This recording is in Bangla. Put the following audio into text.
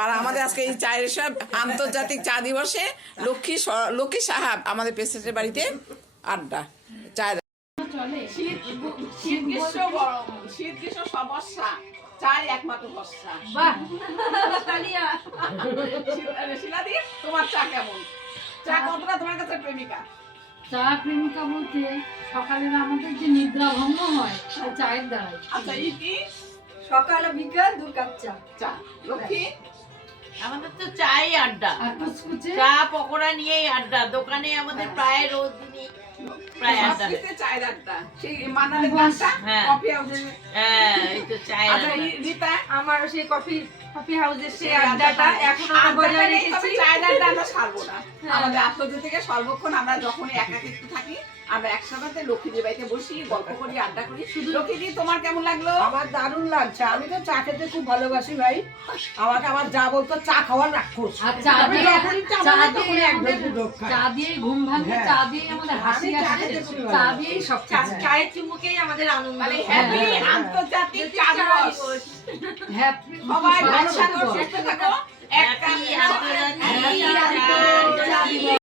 আর আমাদের আজকে এই চায়ের সব আন্তর্জাতিক চা দিবসে লক্ষ্মী সাহাব আমাদের পেশেন্টের বাড়িতে আড্ডা চায়। শীত গ্রীষ্ম সমস্যা চাই একমাত্র ভরসা। শিলাদি, তোমার চা কেমন? চা কতটা তোমার কাছে প্রেমিকা? চা প্রেমিকা বলতে সকালের আমাদের যে নিদ্রা ভঙ্গ হয় চায়ের দ্বারাই। আচ্ছা, কি সকালে বিকাল 2 কাপ চা। চা লক্ষ্মী? আমাদের তো চাই আড্ডা, আর কুচকুচে চা পকোড়া নিয়েই আড্ডা। দোকানে আমাদের প্রায় রোজ দিনই প্রায় আড্ডা। চায়ের আড্ডা, সেই মান্নানের গানটা কফি হাউসে। হ্যাঁ, এই তো চাই আচ্ছা আড্ডা। রীতা, আমার সেই কফি হাউসের সেই আড্ডাটা এখনো আমরা বজায় রেখেছি। চায়ের আড্ডা আমরা ছাড়বো না। আমাদের আত্মীয় থেকে সর্বক্ষণ আমরা যখনই একাকিত্ব থাকি আমরা একসাথে লক্ষ্মীদের বাড়িতে বসি, গল্প করি, আড্ডা করি। লক্ষ্মীদি, তোমার কেমন লাগলো? আমার দারুণ লাগছে। আমি তো চা খেতে খুব ভালোবাসি ভাই। আমার যা বলতো চা খাওয়ার রাক্ষস। আর চা দিয়ে চা দিয়ে ঘুম ভাঙে, চা দিয়ে আমাদের হাসি আসে, চা দিয়েই সব চায়ের চুমুকেই আমাদের আনন্দ। মানে হ্যাপি আন্তর্জাতিক চা দিবস। হ্যাপি সবাই ভালো থাকো, সুস্থ থাকো। হ্যাপি আন্তর্জাতিক চা দিবস।